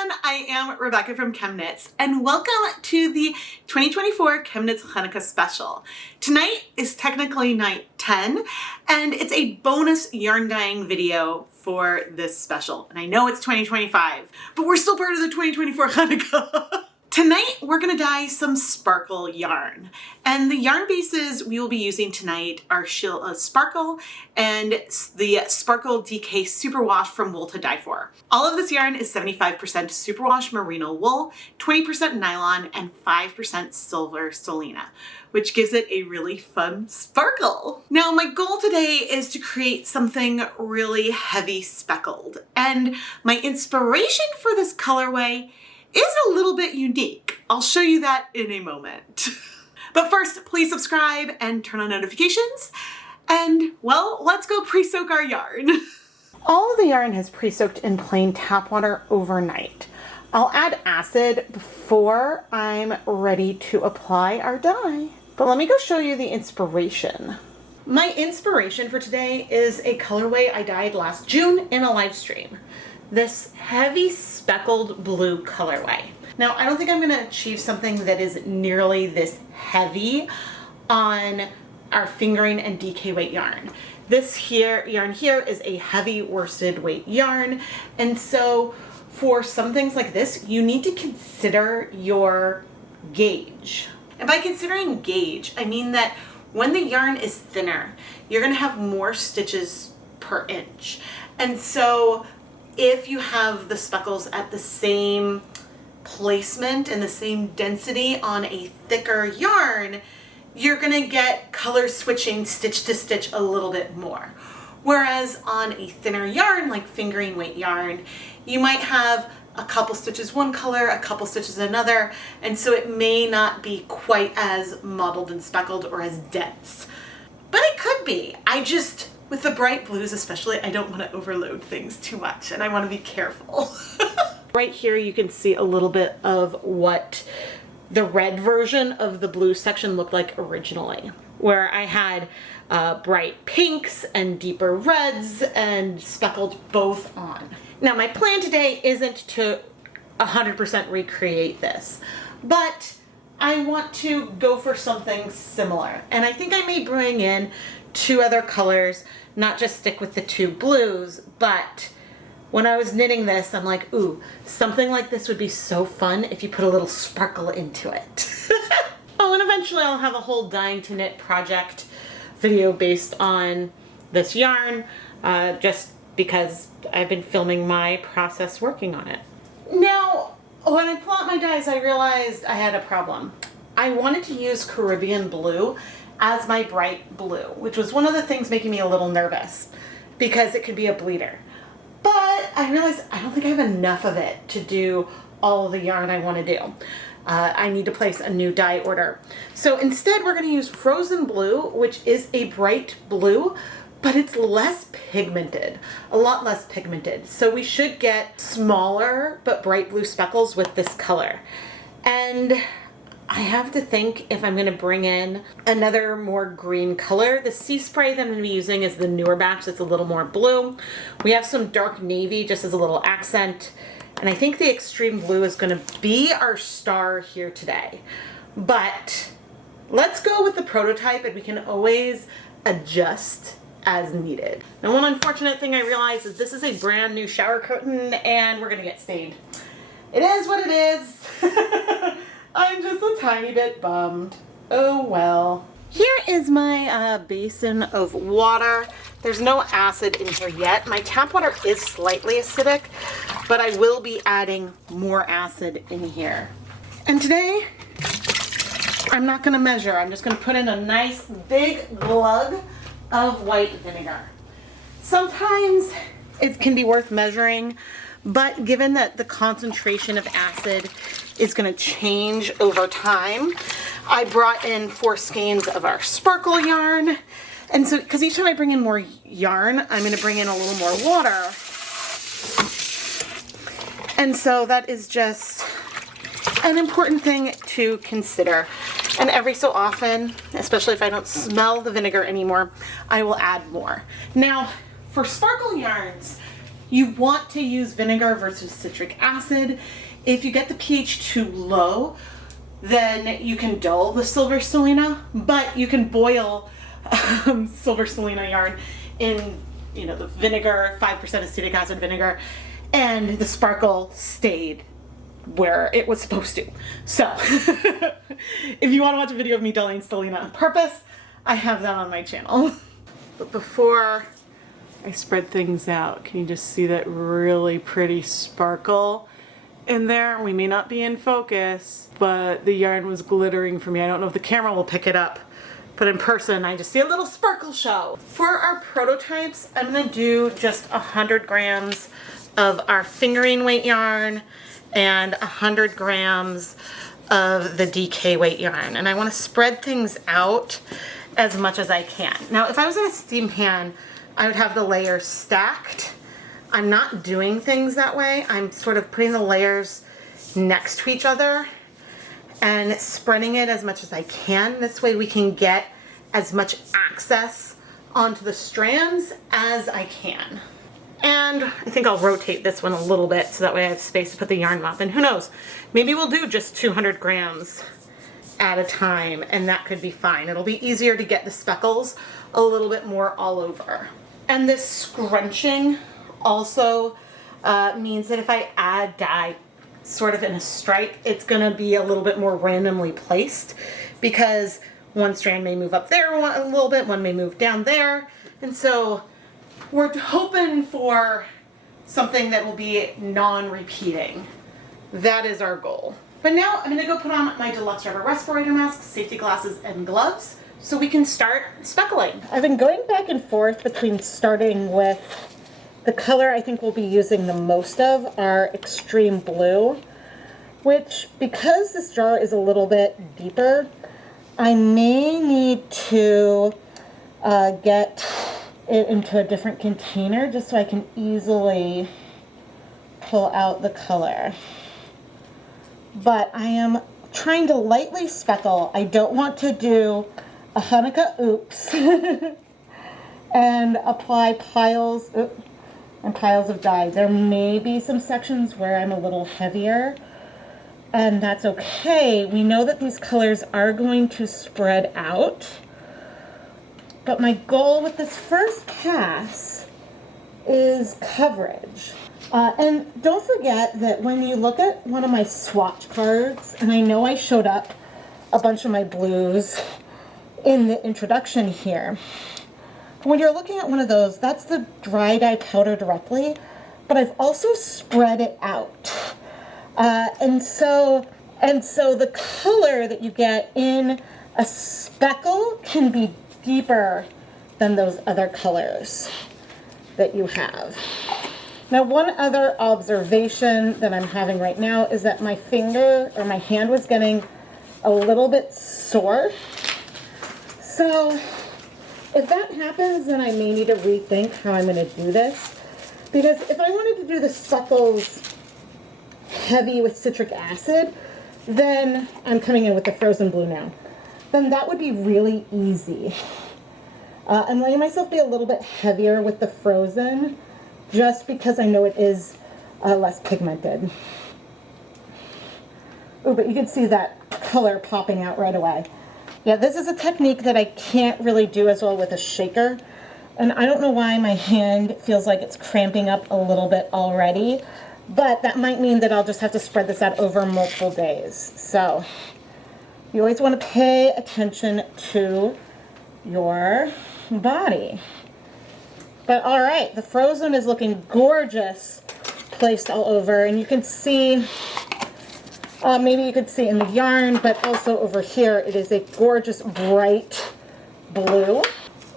everyone, I am Rebecca from ChemKnits and welcome to the 2024 ChemKnits Chanukah special. Tonight is technically night 10 and it's a bonus yarn dyeing video for this special. And I know it's 2025, but we're still part of the 2024 Chanukah. Tonight, we're gonna dye some sparkle yarn. And the yarn bases we will be using tonight are Sparkle and the Sparkle DK Superwash from Wool to Dye For. All of this yarn is 75% superwash merino wool, 20% nylon, and 5% silver stellina, which gives it a really fun sparkle. Now, my goal today is to create something really heavy speckled. And my inspiration for this colorway is a little bit unique. I'll show you that in a moment. But first, please subscribe and turn on notifications. And well, let's go pre-soak our yarn. All of the yarn has pre-soaked in plain tap water overnight. I'll add acid before I'm ready to apply our dye. But let me go show you the inspiration. My inspiration for today is a colorway I dyed last June in a live stream. This heavy speckled blue colorway. Now, I don't think I'm gonna achieve something that is nearly this heavy on our fingering and DK weight yarn. This yarn here is a heavy worsted weight yarn. And so for some things like this, you need to consider your gauge. And by considering gauge, I mean that when the yarn is thinner, you're gonna have more stitches per inch. And so if you have the speckles at the same placement and the same density on a thicker yarn, you're gonna get color switching stitch to stitch a little bit more. Whereas on a thinner yarn, like fingering weight yarn, you might have a couple stitches one color, a couple stitches another, and so it may not be quite as mottled and speckled or as dense. But it could be. With the bright blues especially, I don't want to overload things too much and I want to be careful. Right here you can see a little bit of what the red version of the blue section looked like originally, where I had bright pinks and deeper reds and speckled both on. Now my plan today isn't to 100% recreate this, but I want to go for something similar. And I think I may bring in two other colors, not just stick with the two blues, but when I was knitting this, I'm like, ooh, something like this would be so fun if you put a little sparkle into it. Oh, and eventually I'll have a whole dyeing to knit project video based on this yarn, just because I've been filming my process working on it. Now, when I pull out my dyes, I realized I had a problem. I wanted to use Caribbean blue as my bright blue, which was one of the things making me a little nervous because it could be a bleeder. But I realized I don't think I have enough of it to do all of the yarn I want to do. I need to place a new dye order. So instead we're going to use frozen blue, which is a bright blue, but it's less pigmented, a lot less pigmented. So we should get smaller but bright blue speckles with this color. And I have to think if I'm gonna bring in another more green color. The sea spray that I'm gonna be using is the newer batch that's a little more blue. We have some dark navy just as a little accent. And I think the extreme blue is gonna be our star here today. But let's go with the prototype and we can always adjust as needed. Now, one unfortunate thing I realized is this is a brand new shower curtain and we're gonna get stained. It is what it is. I'm just a tiny bit bummed. Oh well. Here is my basin of water. There's no acid in here yet. My tap water is slightly acidic, but I will be adding more acid in here. And today, I'm not gonna measure. I'm just gonna put in a nice big glug of white vinegar. Sometimes it can be worth measuring, but given that the concentration of acid is going to change over time, I brought in 4 skeins of our sparkle yarn. And so, because each time I bring in more yarn, I'm going to bring in a little more water. And so that is just an important thing to consider. And every so often, especially if I don't smell the vinegar anymore, I will add more. Now, for sparkle yarns, You want to use vinegar versus citric acid. If you get the pH too low, then you can dull the silver stellina, but you can boil silver stellina yarn in, you know, the vinegar, 5% acetic acid vinegar, and the sparkle stayed where it was supposed to. So if you want to watch a video of me dulling stellina on purpose, I have that on my channel. But before I spread things out, can you just see that really pretty sparkle in there? We may not be in focus, but the yarn was glittering for me. I don't know if the camera will pick it up, but in person I just see a little sparkle show. For our prototypes, I'm gonna do just 100 grams of our fingering weight yarn and 100 grams of the DK weight yarn. And I wanna spread things out as much as I can. Now, if I was in a steam pan, I would have the layers stacked. I'm not doing things that way. I'm sort of putting the layers next to each other and spreading it as much as I can. This way we can get as much access onto the strands as I can. And I think I'll rotate this one a little bit so that way I have space to put the yarn up. And who knows, maybe we'll do just 200 grams at a time, and that could be fine. It'll be easier to get the speckles a little bit more all over. And this scrunching also means that if I add dye sort of in a stripe, it's gonna be a little bit more randomly placed, because one strand may move up there a little bit, one may move down there. And so we're hoping for something that will be non-repeating. That is our goal. But now I'm gonna go put on my deluxe rubber respirator mask, safety glasses, and gloves so we can start speckling. I've been going back and forth between starting with the color I think we'll be using the most of, our extreme blue, which, because this jar is a little bit deeper, I may need to get it into a different container just so I can easily pull out the color. But I am trying to lightly speckle. I don't want to do a Chanukah oops and apply piles and piles of dye. There may be some sections where I'm a little heavier, and that's okay. We know that these colors are going to spread out, but my goal with this first pass is coverage. And don't forget that when you look at one of my swatch cards, and I know I showed up a bunch of my blues in the introduction here, when you're looking at one of those, that's the dry dye powder directly, but I've also spread it out. And so the color that you get in a speckle can be deeper than those other colors that you have. Now, one other observation that I'm having right now is that my finger or my hand was getting a little bit sore. So if that happens, then I may need to rethink how I'm going to do this. Because if I wanted to do the speckles heavy with citric acid, then I'm coming in with the frozen blue now. Then that would be really easy. I'm letting myself be a little bit heavier with the frozen, just because I know it is less pigmented. Oh, but you can see that color popping out right away. Yeah, this is a technique that I can't really do as well with a shaker. And I don't know why my hand feels like it's cramping up a little bit already, but that might mean that I'll just have to spread this out over multiple days. So you always want to pay attention to your body. But all right, the frozen is looking gorgeous, placed all over, and you can see, maybe you could see in the yarn, but also over here, it is a gorgeous bright blue.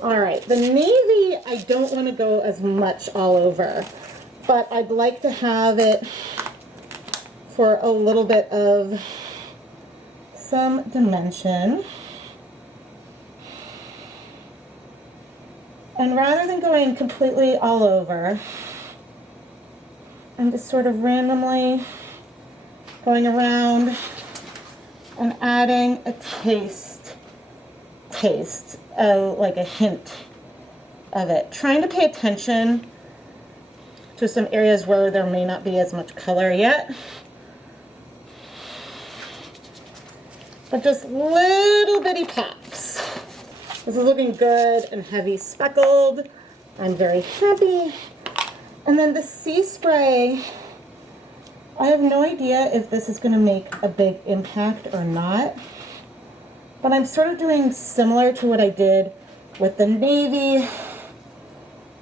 All right, the navy, I don't want to go as much all over, but I'd like to have it for a little bit of some dimension. And rather than going completely all over, I'm just sort of randomly going around and adding a taste, like a hint of it. Trying to pay attention to to some areas where there may not be as much color yet. But just little bitty pops. This is looking good and heavy speckled. I'm very happy. And then the sea spray, I have no idea if this is going to make a big impact or not. But I'm sort of doing similar to what I did with the navy.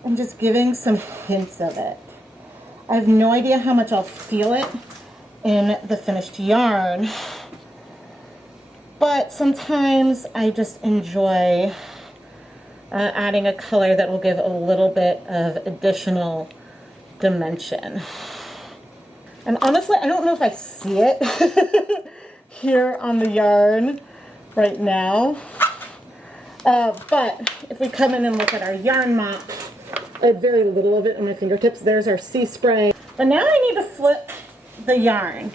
I'm just giving some hints of it. I have no idea how much I'll feel it in the finished yarn. But sometimes I just enjoy adding a color that will give a little bit of additional dimension. And honestly, I don't know if I see it here on the yarn right now. But if we come in and look at our yarn mop, I had very little of it on my fingertips. There's our sea spray. But now I need to flip the yarn.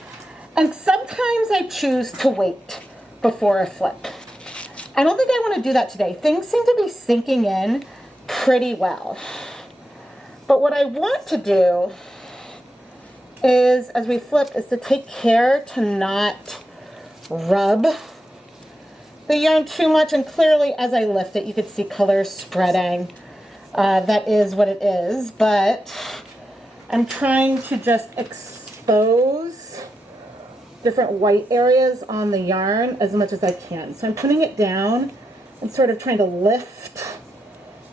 And sometimes I choose to wait before I flip. I don't think I want to do that today. Things seem to be sinking in pretty well. But what I want to do is, as we flip, is to take care to not rub the yarn too much. And clearly, as I lift it, you can see colors spreading. That is what it is. But I'm trying to just expose different white areas on the yarn as much as I can. So I'm putting it down and sort of trying to lift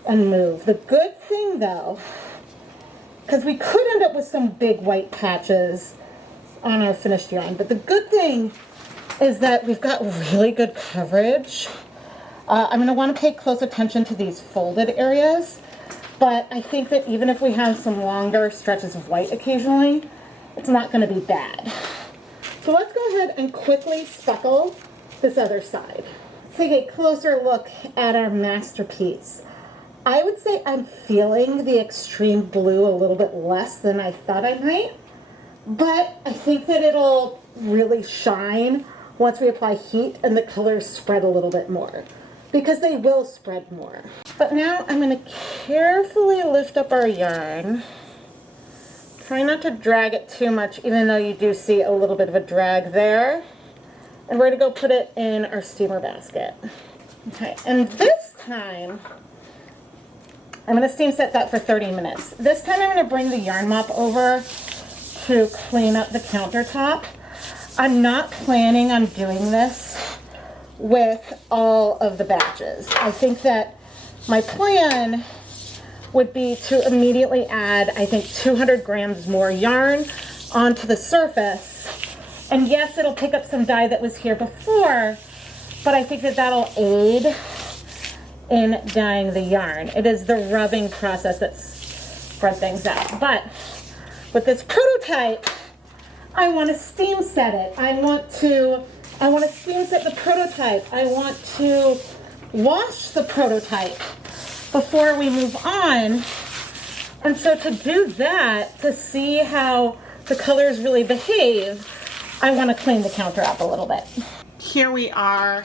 and move. The good thing though, because we could end up with some big white patches on our finished yarn, but the good thing is that we've got really good coverage. I'm going to want to pay close attention to these folded areas, but I think that even if we have some longer stretches of white occasionally, it's not going to be bad. So let's go ahead and quickly speckle this other side. Let's take a closer look at our masterpiece. I would say I'm feeling the extreme blue a little bit less than I thought I might, but I think that it'll really shine once we apply heat and the colors spread a little bit more, because they will spread more. But now I'm going to carefully lift up our yarn. Try not to drag it too much, even though you do see a little bit of a drag there. And we're going to go put it in our steamer basket. Okay, and this time, I'm going to steam set that for 30 minutes. This time I'm going to bring the yarn mop over to clean up the countertop. I'm not planning on doing this with all of the batches. I think that my plan would be to immediately add, I think, 200 grams more yarn onto the surface. And yes, it'll pick up some dye that was here before, but I think that that'll aid in dyeing the yarn. It is the rubbing process that spread things out. But with this prototype, I want to steam set it. I want to steam set the prototype. I want to wash the prototype before we move on. And so to do that, to see how the colors really behave, I want to clean the counter up a little bit. Here we are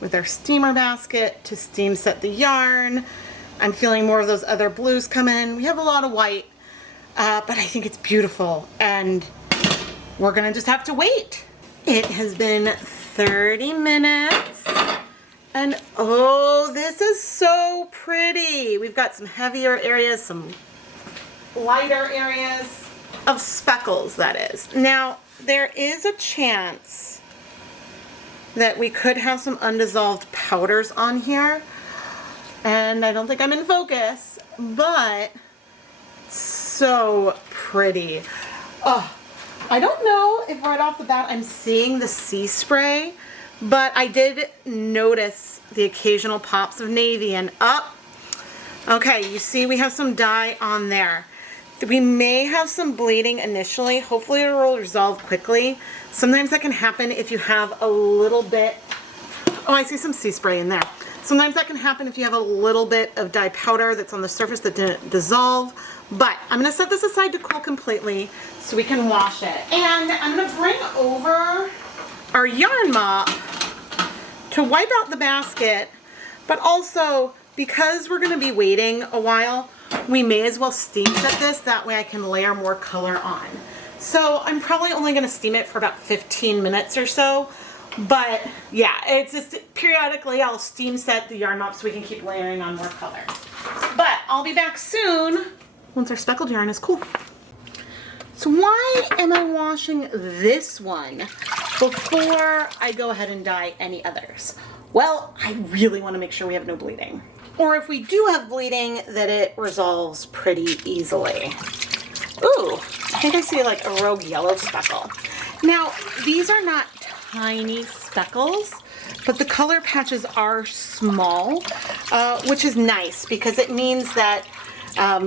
with our steamer basket to steam set the yarn. I'm feeling more of those other blues come in. We have a lot of white, but I think it's beautiful, and we're gonna just have to wait. It has been 30 minutes. And oh, this is so pretty. We've got some heavier areas, some lighter areas of speckles, that is. Now, there is a chance that we could have some undissolved powders on here. And I don't think I'm in focus, but so pretty. Oh, I don't know if right off the bat I'm seeing the sea spray, but I did notice the occasional pops of navy and up. Okay, you see we have some dye on there. We may have some bleeding initially. Hopefully it will resolve quickly. Sometimes that can happen if you have a little bit, oh, I see some sea spray in there. Sometimes that can happen if you have a little bit of dye powder that's on the surface that didn't dissolve. But I'm gonna set this aside to cool completely so we can wash it. And I'm gonna bring over our yarn mop to wipe out the basket, but also because we're gonna be waiting a while, we may as well steam set this. That way I can layer more color on. So I'm probably only going to steam it for about 15 minutes or so. But yeah, it's just periodically I'll steam set the yarn mop so we can keep layering on more color. But I'll be back soon once our speckled yarn is cool. So why am I washing this one before I go ahead and dye any others? Well, I really want to make sure we have no bleeding. Or if we do have bleeding, that it resolves pretty easily. Ooh, I think I see like a rogue yellow speckle. Now, these are not tiny speckles, but the color patches are small, which is nice because it means that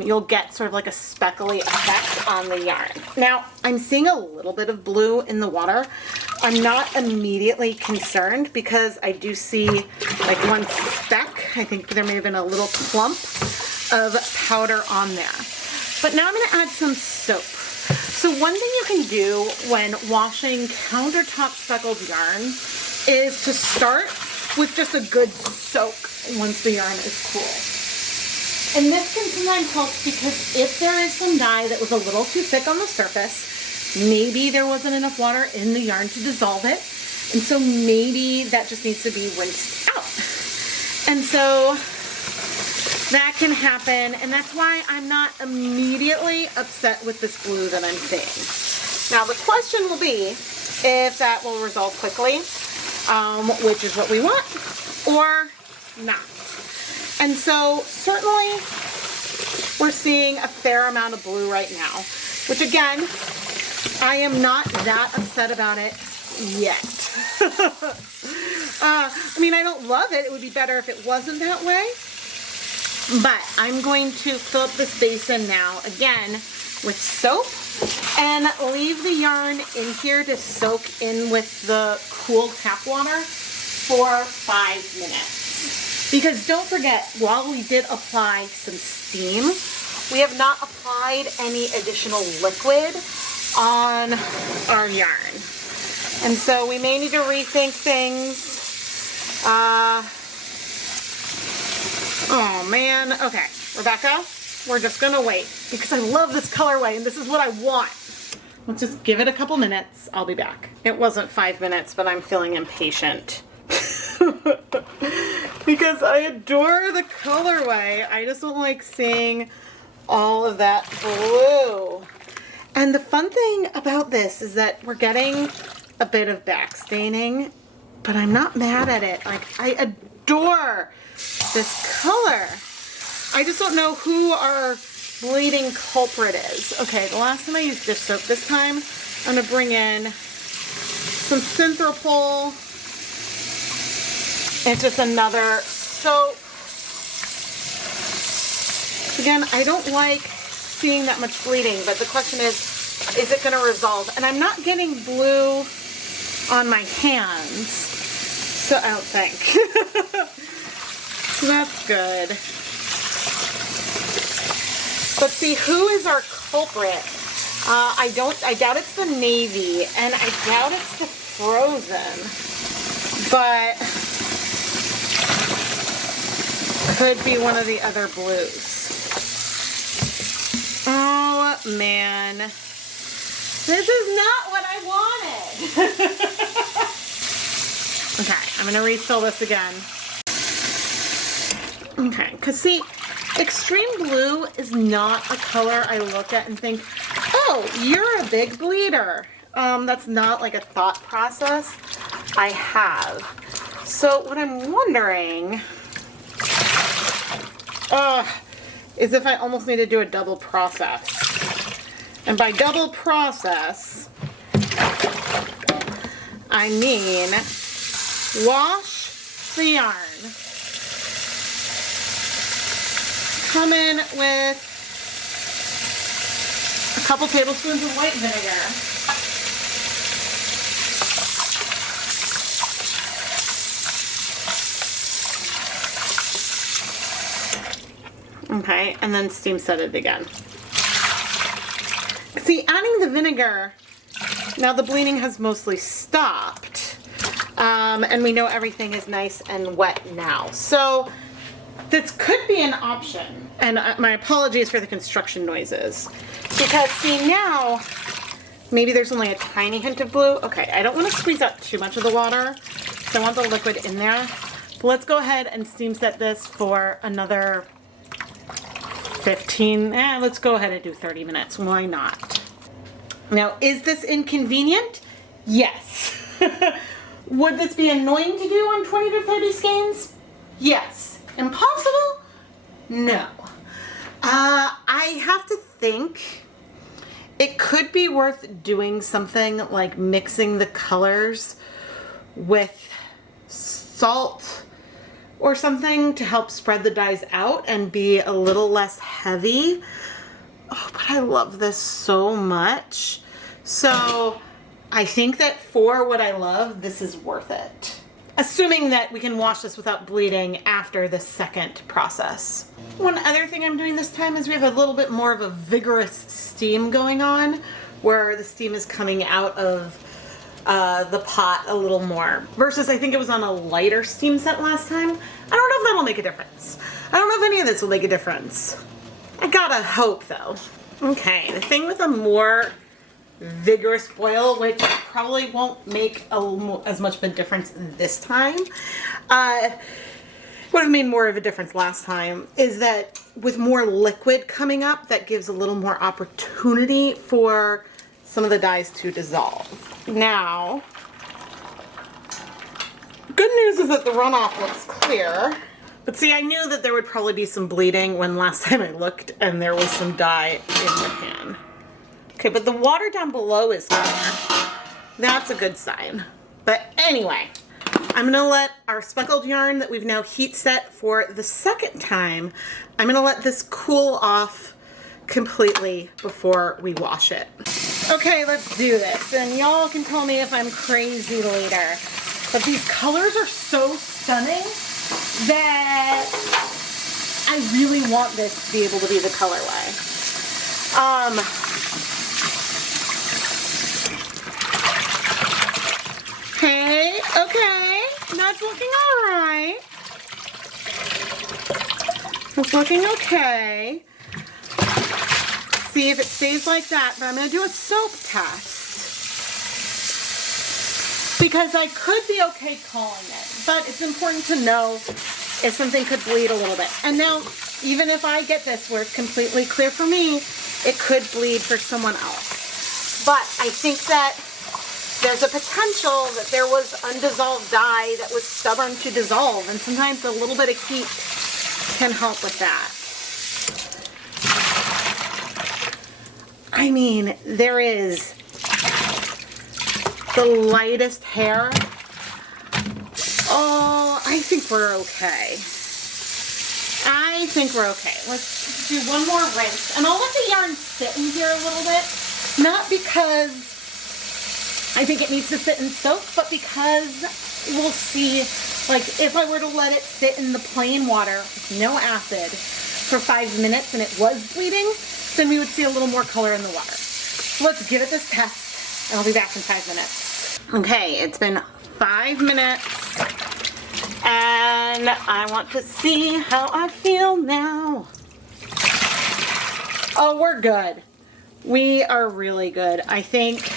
you'll get sort of like a speckly effect on the yarn. Now, I'm seeing a little bit of blue in the water. I'm not immediately concerned because I do see like one speck. I think there may have been a little clump of powder on there. But now I'm going to add some soap. So one thing you can do when washing countertop speckled yarn is to start with just a good soak once the yarn is cool. And this can sometimes help because if there is some dye that was a little too thick on the surface, maybe there wasn't enough water in the yarn to dissolve it, and so maybe that just needs to be rinsed out. And so that can happen, and that's why I'm not immediately upset with this glue that I'm seeing. Now the question will be if that will resolve quickly, which is what we want, or not. And so certainly we're seeing a fair amount of blue right now, which again, I am not that upset about it yet. I mean, I don't love it. It would be better if it wasn't that way. But I'm going to fill up this basin now, again, with soap and leave the yarn in here to soak in with the cool tap water for 5 minutes. Because don't forget, while we did apply some steam, we have not applied any additional liquid on our yarn. And so we may need to rethink things. Oh man, okay, Rebecca, we're just gonna wait because I love this colorway and this is what I want. Let's just give it a couple minutes, I'll be back. It wasn't 5 minutes, but I'm feeling impatient. Because I adore the colorway. I just don't like seeing all of that blue. And the fun thing about this is that we're getting a bit of back staining, but I'm not mad at it. Like, I adore this color. I just don't know who our bleeding culprit is. Okay, the last time I used dish soap, this time I'm gonna bring in some Synthropol. It's just another soap. Again, I don't like seeing that much bleeding, but the question is it gonna resolve? And I'm not getting blue on my hands, so I don't think. So that's good. But see, who is our culprit? I doubt it's the navy, and I doubt it's the frozen, but could be one of the other blues. Oh man, this is not what I wanted. Okay, I'm gonna refill this again. Okay, because see, extreme blue is not a color I look at and think, oh, you're a big bleeder. That's not like a thought process I have. So what I'm wondering is if I almost need to do a double process. And by double process, I mean wash the yarn. Come in with a couple tablespoons of white vinegar. Okay, and then steam set it again. See, adding the vinegar, now the bleeding has mostly stopped, and we know everything is nice and wet now. So this could be an option. And my apologies for the construction noises. Because see now, maybe there's only a tiny hint of blue. Okay, I don't want to squeeze out too much of the water. So I want the liquid in there. But let's go ahead and steam set this for another 15, let's go ahead and do 30 minutes. Why not? Now, is this inconvenient? Yes. Would this be annoying to do on 20 to 30 skeins? Yes. Impossible? No. I have to think it could be worth doing something like mixing the colors with salt or something to help spread the dyes out and be a little less heavy. Oh, but I love this so much. So I think that for what I love, this is worth it. Assuming that we can wash this without bleeding after the second process. One other thing I'm doing this time is we have a little bit more of a vigorous steam going on, where the steam is coming out of the pot a little more. Versus I think it was on a lighter steam set last time. I don't know if that'll make a difference. I don't know if any of this will make a difference. I gotta hope though. Okay, the thing with a more vigorous boil, which probably won't make as much of a difference this time, would have made more of a difference last time, is that with more liquid coming up, that gives a little more opportunity for some of the dyes to dissolve. Now, good news is that the runoff looks clear. But see, I knew that there would probably be some bleeding when last time I looked and there was some dye in the pan. Okay, but the water down below is clear. That's a good sign. But anyway, I'm gonna let our speckled yarn that we've now heat set for the second time, I'm gonna let this cool off completely before we wash it. Okay, let's do this. And y'all can tell me if I'm crazy later. But these colors are so stunning that I really want this to be able to be the colorway. Hey, okay, that's looking all right. It's looking okay. See if it stays like that, but I'm gonna do a soap test. Because I could be okay calling it, but it's important to know if something could bleed a little bit. And now, even if I get this where it's completely clear for me, it could bleed for someone else. But I think that there's a potential that there was undissolved dye that was stubborn to dissolve, and sometimes a little bit of heat can help with that. I mean, there is the lightest hair. Oh, I think we're okay. I think we're okay. Let's do one more rinse. And I'll let the yarn sit in here a little bit. Not because I think it needs to sit in soak, but because we'll see, like if I were to let it sit in the plain water with no acid for 5 minutes and it was bleeding, then we would see a little more color in the water. So let's give it this test and I'll be back in 5 minutes. Okay, it's been 5 minutes and I want to see how I feel now. Oh, we're good. We are really good. I think,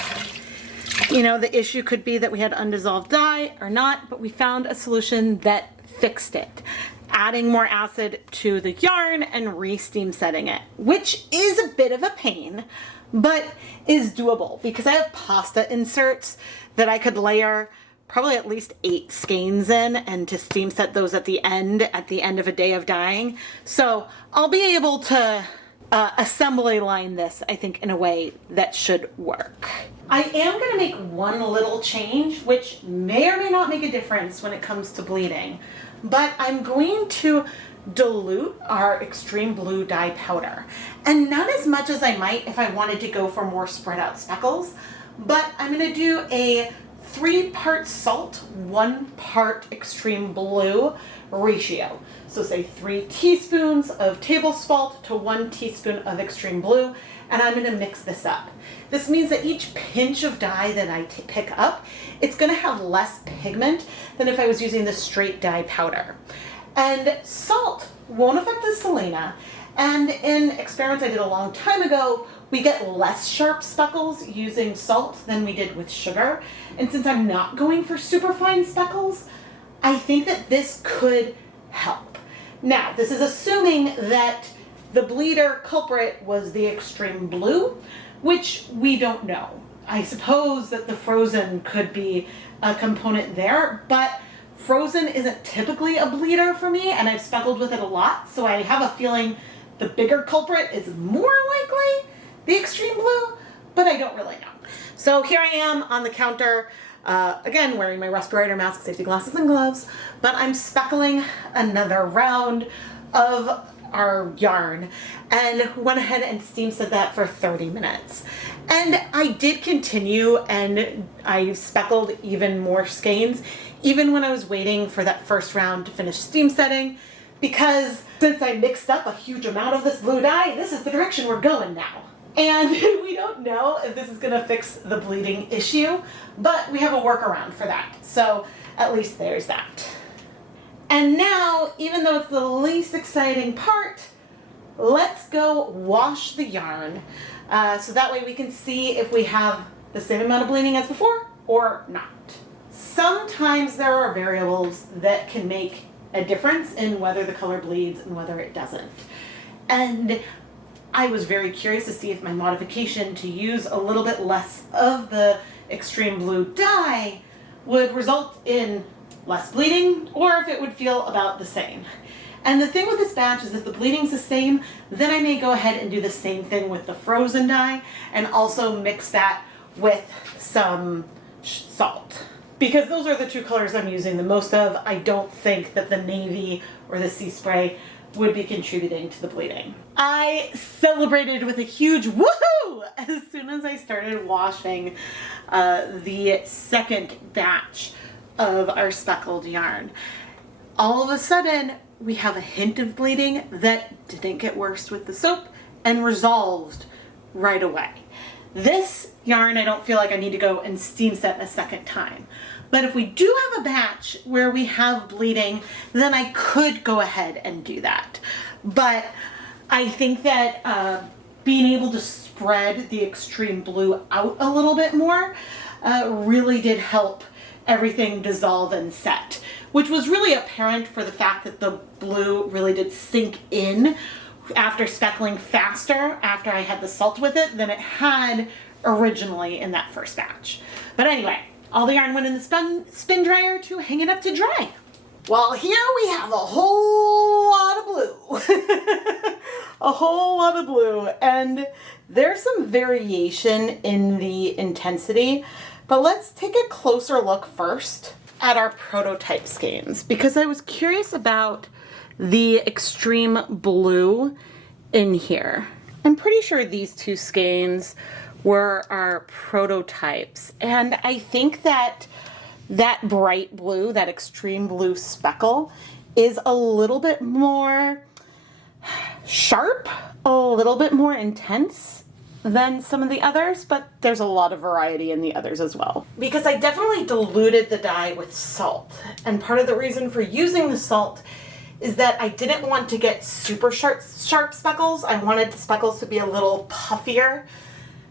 you know, the issue could be that we had undissolved dye or not, but we found a solution that fixed it. Adding more acid to the yarn and re-steam setting it, which is a bit of a pain, but is doable because I have pasta inserts that I could layer probably at least 8 skeins in and to steam set those at the end of a day of dyeing. So I'll be able to assembly line this, I think, in a way that should work. I am going to make one little change, which may or may not make a difference when it comes to bleeding, but I'm going to dilute our extreme blue dye powder. And not as much as I might if I wanted to go for more spread out speckles, but I'm going to do a 3-part salt, 1 part extreme blue ratio. So say 3 teaspoons of table salt to 1 teaspoon of extreme blue, and I'm going to mix this up. This means that each pinch of dye that I pick up, it's going to have less pigment than if I was using the straight dye powder. And salt won't affect the selena. And in experiments I did a long time ago, we get less sharp speckles using salt than we did with sugar. And since I'm not going for super fine speckles, I think that this could help. Now, this is assuming that the bleeder culprit was the extreme blue, which we don't know. I suppose that the frozen could be a component there, but frozen isn't typically a bleeder for me, and I've speckled with it a lot, so I have a feeling the bigger culprit is more likely the extreme blue, but I don't really know. So here I am on the counter, again wearing my respirator mask, safety glasses, and gloves, but I'm speckling another round of our yarn and went ahead and steam set that for 30 minutes. And I did continue, and I speckled even more skeins even when I was waiting for that first round to finish steam setting, because since I mixed up a huge amount of this blue dye, this is the direction we're going now. And we don't know if this is gonna fix the bleeding issue, but we have a workaround for that. So at least there's that. And now, even though it's the least exciting part, let's go wash the yarn so that way we can see if we have the same amount of bleeding as before or not. Sometimes there are variables that can make a difference in whether the color bleeds and whether it doesn't. And I was very curious to see if my modification to use a little bit less of the extreme blue dye would result in less bleeding, or if it would feel about the same. And the thing with this batch is if the bleeding's the same, then I may go ahead and do the same thing with the frozen dye and also mix that with some salt. Because those are the two colors I'm using the most of. I don't think that the navy or the sea spray would be contributing to the bleeding. I celebrated with a huge woohoo as soon as I started washing the second batch of our speckled yarn. All of a sudden, we have a hint of bleeding that didn't get worse with the soap and resolved right away. This yarn, I don't feel like I need to go and steam set a second time. But if we do have a batch where we have bleeding, then I could go ahead and do that. But I think that being able to spread the extreme blue out a little bit more really did help everything dissolve and set, which was really apparent for the fact that the blue really did sink in after speckling faster after I had the salt with it than it had originally in that first batch. But anyway, all the yarn went in the spin dryer to hang it up to dry. Well, here we have a whole lot of blue. A whole lot of blue, and there's some variation in the intensity, but let's take a closer look first at our prototype skeins, because I was curious about the extreme blue in here. I'm pretty sure these two skeins were our prototypes, and I think that that bright blue, that extreme blue speckle, is a little bit more sharp, a little bit more intense than some of the others, but there's a lot of variety in the others as well. Because I definitely diluted the dye with salt, and part of the reason for using the salt is that I didn't want to get super sharp speckles. I wanted the speckles to be a little puffier,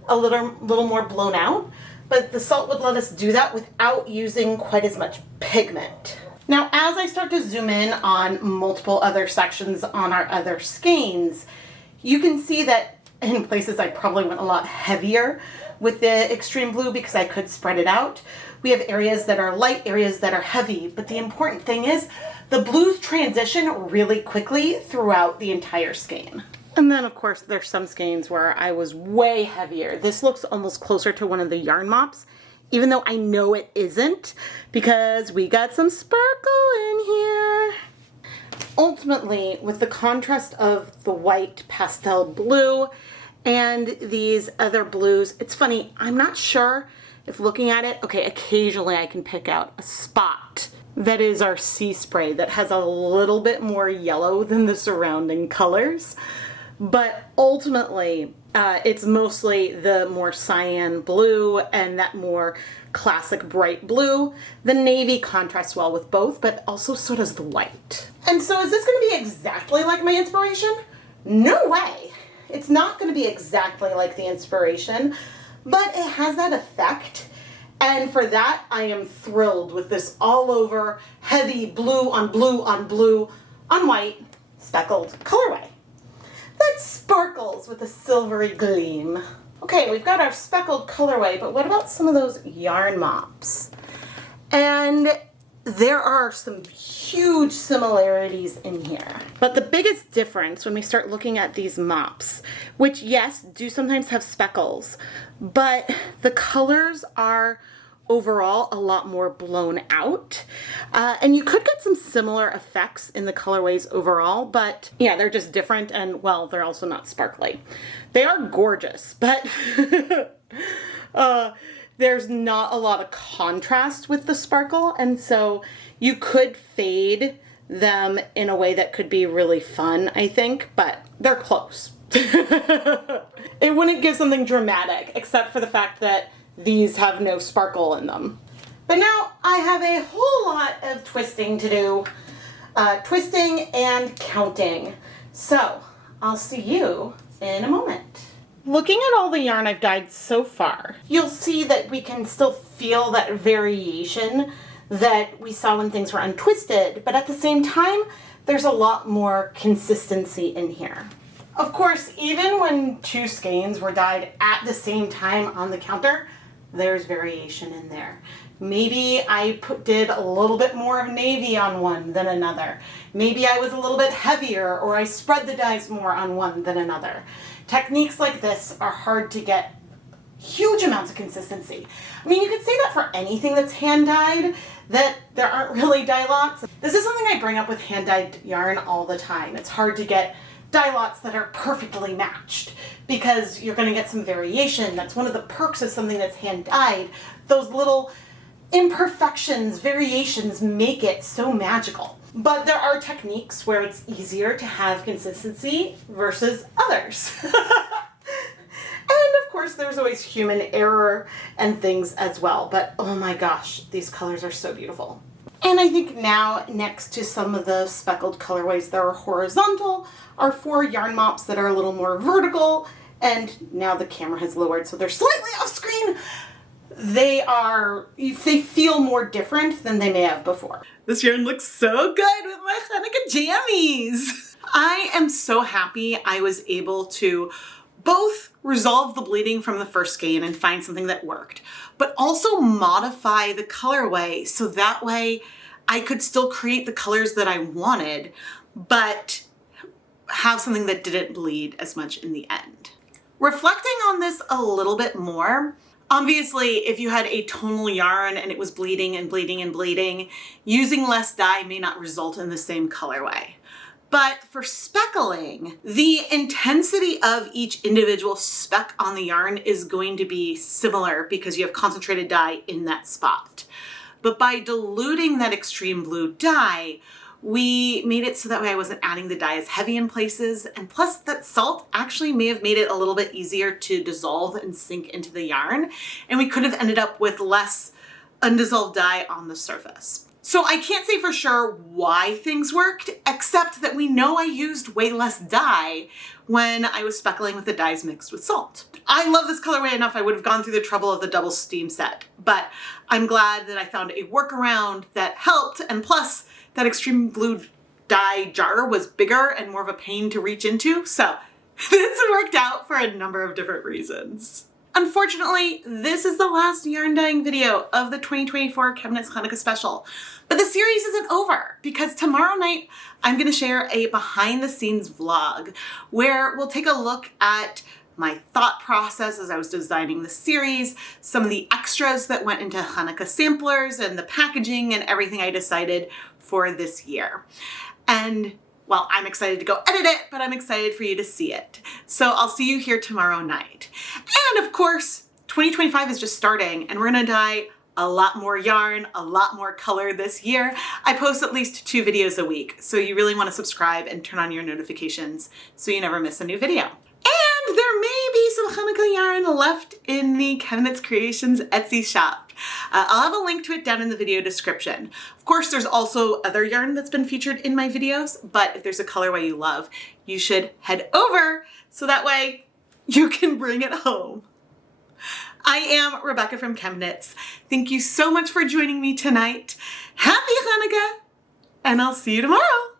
a little more blown out, but the salt would let us do that without using quite as much pigment. Now, as I start to zoom in on multiple other sections on our other skeins, you can see that in places I probably went a lot heavier with the extreme blue because I could spread it out. We have areas that are light, areas that are heavy, but the important thing is the blues transition really quickly throughout the entire skein. And then of course there's some skeins where I was way heavier. This looks almost closer to one of the yarn mops, even though I know it isn't, because we got some sparkle in here. Ultimately, with the contrast of the white pastel blue and these other blues, it's funny, I'm not sure if looking at it, okay, occasionally I can pick out a spot that is our sea spray that has a little bit more yellow than the surrounding colors. But ultimately, It's mostly the more cyan blue and that more classic bright blue. The navy contrasts well with both, but also so does the white. And so is this going to be exactly like my inspiration? No way. It's not going to be exactly like the inspiration, but it has that effect. And for that, I am thrilled with this all over heavy blue on blue on blue on white speckled colorway that sparkles with a silvery gleam. Okay, we've got our speckled colorway, but what about some of those yarn mops? And there are some huge similarities in here. But the biggest difference when we start looking at these mops, which yes, do sometimes have speckles, but the colors are overall a lot more blown out. And you could get some similar effects in the colorways overall, but yeah, they're just different and well, they're also not sparkly. They are gorgeous, but there's not a lot of contrast with the sparkle. And so you could fade them in a way that could be really fun, I think, but they're close. It wouldn't give something dramatic, except for the fact that these have no sparkle in them. But now I have a whole lot of twisting to do. Twisting and counting. So I'll see you in a moment. Looking at all the yarn I've dyed so far, you'll see that we can still feel that variation that we saw when things were untwisted, but at the same time, there's a lot more consistency in here. Of course, even when two skeins were dyed at the same time on the counter, there's variation in there. Maybe I did a little bit more of navy on one than another. Maybe I was a little bit heavier, or I spread the dyes more on one than another. Techniques like this are hard to get huge amounts of consistency. I mean, you could say that for anything that's hand-dyed, that there aren't really dye lots. This is something I bring up with hand-dyed yarn all the time. It's hard to get dye lots that are perfectly matched because you're going to get some variation. That's one of the perks of something that's hand-dyed. Those little imperfections, variations make it so magical. But there are techniques where it's easier to have consistency versus others. And of course, there's always human error and things as well. But oh my gosh, these colors are so beautiful. And I think now, next to some of the speckled colorways that are horizontal, are 4 yarn mops that are a little more vertical. And now the camera has lowered, so they're slightly off screen. They feel more different than they may have before. This yarn looks so good with my Chanukah jammies. I am so happy I was able to both resolve the bleeding from the first skein and find something that worked, but also modify the colorway so that way I could still create the colors that I wanted, but have something that didn't bleed as much in the end. Reflecting on this a little bit more, obviously, if you had a tonal yarn and it was bleeding and bleeding and bleeding, using less dye may not result in the same colorway. But for speckling, the intensity of each individual speck on the yarn is going to be similar because you have concentrated dye in that spot. But by diluting that extreme blue dye, we made it so that way I wasn't adding the dye as heavy in places, and plus that salt actually may have made it a little bit easier to dissolve and sink into the yarn, and we could have ended up with less undissolved dye on the surface. So I can't say for sure why things worked, except that we know I used way less dye when I was speckling with the dyes mixed with salt. I love this colorway enough I would have gone through the trouble of the double steam set, but I'm glad that I found a workaround that helped, and plus that extreme blue dye jar was bigger and more of a pain to reach into, so this worked out for a number of different reasons. Unfortunately, this is the last yarn dyeing video of the 2024 ChemKnits Chanukah special. But the series isn't over because tomorrow night I'm gonna share a behind the scenes vlog where we'll take a look at my thought process as I was designing the series, some of the extras that went into Chanukah samplers and the packaging and everything I decided for this year. And well, I'm excited to go edit it, but I'm excited for you to see it. So I'll see you here tomorrow night. And of course, 2025 is just starting and we're gonna dye a lot more yarn, a lot more color this year. I post at least 2 videos a week, so you really wanna subscribe and turn on your notifications so you never miss a new video. And And there may be some Chanukah yarn left in the ChemKnits Creations Etsy shop. I'll have a link to it down in the video description. Of course, there's also other yarn that's been featured in my videos, but if there's a colorway you love, you should head over so that way you can bring it home. I am Rebecca from ChemKnits. Thank you so much for joining me tonight. Happy Chanukah, and I'll see you tomorrow.